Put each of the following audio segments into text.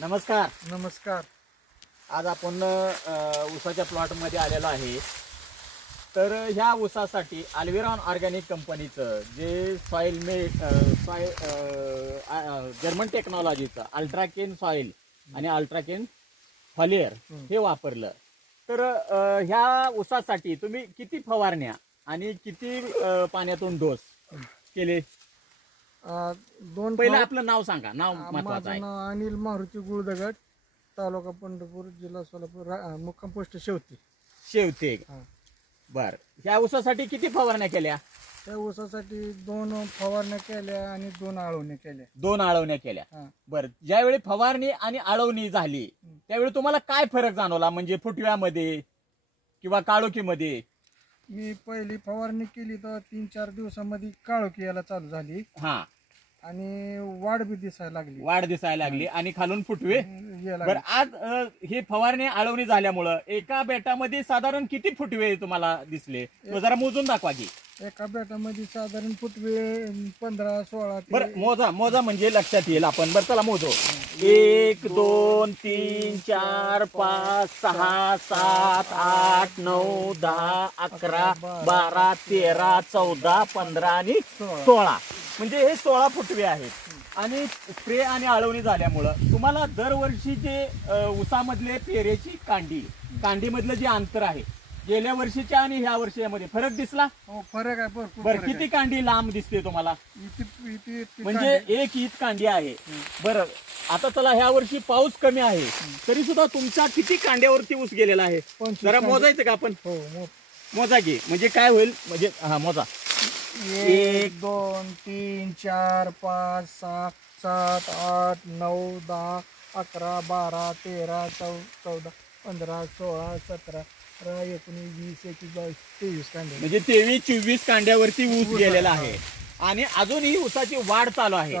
नमस्कार. नमस्कार. आज आपण ऊसाच्या प्लॉटमध्ये आलेलो आहे. तर ह्या ऊसासाठी अल्विरॉन ऑर्गॅनिक कंपनीचं जे जर्मन टेक्नॉलॉजीचं अल्ट्राकेन सॉइल आणि अल्ट्राकेन फॉलियर हे वापरलं. तर ह्या ऊसासाठी तुम्ही किती फवारण्या आणि किती पाण्यातून डोस केले? पहिलं आपलं नाव सांगा. नाव महत्वाचं आहे. नाव अनिल मारुती गुळदगड, तालुका पंढरपूर, जिल्हा सोलापूर, मुक्काम पोस्ट शेवते. बर, ह्या ऊसासाठी किती फवारण्या केल्या? त्या ऊसासाठी 2 फवारण्या केल्या आणि 2 आळवण्या केल्या. 2 आळवण्या केल्या. बर, ज्यावेळी फवारणी आणि आळवणी झाली त्यावेळी तुम्हाला काय फरक जाणवला? म्हणजे फुटव्यामध्ये किंवा काळोखीमध्ये? मी पहिली फवारणी केली तर 3-4 दिवसामध्ये काळोखी यायला चालू झाली. हा, आणि वाढ बी दिसायला लागली आणि खालून फुटवे. यायला बर, आज हे फवारणी आळवणी झाल्यामुळं एका बेटामध्ये साधारण किती फुटवे तुम्हाला दिसले? जरा मोजून दाखवा की. एका बेटामध्ये साधारण फुटवे 15-16. बर, मोजा म्हणजे लक्षात येईल. आपण बरं चला मोजो. 1 2 3 4 5 6 7 8 9 10 11 12 13 14 15 आणि 16. म्हणजे हे 16 फुटवे आहेत. आणि स्प्रे आणि आळवणी झाल्यामुळं तुम्हाला दरवर्षी जे ऊसामधले पेरेची कांडीमधलं जे अंतर आहे गेल्या वर्षीच्या आणि ह्या वर्षामध्ये फरक दिसला? हो, फरक आहे. बरं, किती कांडी लांब दिसते तुम्हाला? म्हणजे एक ईत कांडी आहे. बरं, आता चला ह्या वर्षी पाऊस कमी आहे तरी सुद्धा तुमच्या किती कांड्यावरती ऊस गेलेला आहे? जरा मोजायचं का आपण? हो, मोजा की. म्हणजे काय होईल? म्हणजे हा मोजा. 1 2 3 4 5 6 7 8 9 10 11 12 13 14 15 16 17 19 20 21 22 कांडे. म्हणजे 23-24 कांड्यावरती ऊस गेलेला आहे. आणि अजूनही ऊसाची वाढ चालू आहे.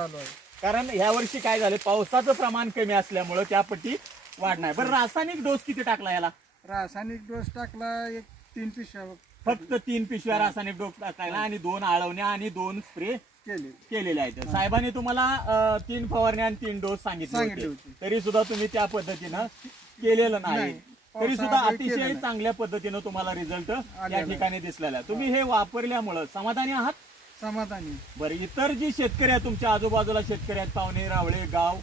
कारण ह्या वर्षी काय झालं, पावसाचं प्रमाण कमी असल्यामुळं त्यापट्टी वाढ नाही. बरं, रासायनिक डोस किती टाकला याला? रासायनिक डोस टाकला 3 पिशव्या. फक्त 3 पिशव्या रासायनिक डोस टाकला आणि 2 आळवण्या आणि 2 स्प्रे केलेले आहेत. साहेबांनी तुम्हाला 3 फवारण्या आणि 3 डोस सांगितले होते, तरी सुद्धा तुम्ही त्या पद्धतीनं केलेलं नाही. तरी सुद्धा अतिशय चांगल्या पद्धतीनं तुम्हाला रिझल्ट या ठिकाणी दिसलेला आहे. तुम्ही हे वापरल्यामुळं समाधानी आहात? समाधानी. बरं, इतर जी शेतकरी आहेत तुमच्या आजूबाजूला शेतकरी आहेत, पावणे रावळे गाव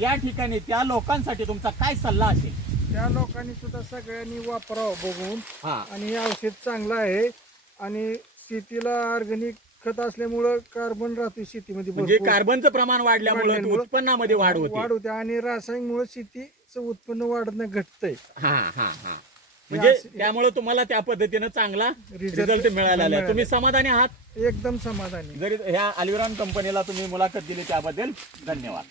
या ठिकाणी, त्या लोकांसाठी तुमचा काय सल्ला असेल? त्या लोकांनी सुद्धा सगळ्यांनी वापरावं बघून. आणि हे औषध चांगलं आहे आणि शेतीला ऑर्गॅनिक खत असल्यामुळं कार्बन राहते शेतीमध्ये. म्हणजे कार्बनचं प्रमाण वाढल्यामुळे उत्पन्नामध्ये वाढ होते आणि रासायनिकमुळे शेतीचं उत्पन्न वाढत नाही, घटतंय. म्हणजे त्यामुळे तुम्हाला त्या पद्धतीनं चांगला रिझल्ट मिळालेला आहे. तुम्ही समाधानी आहात? एकदम समाधानी. जरी ह्या अल्विरॉन कंपनीला तुम्ही मुलाखत दिली त्याबद्दल धन्यवाद.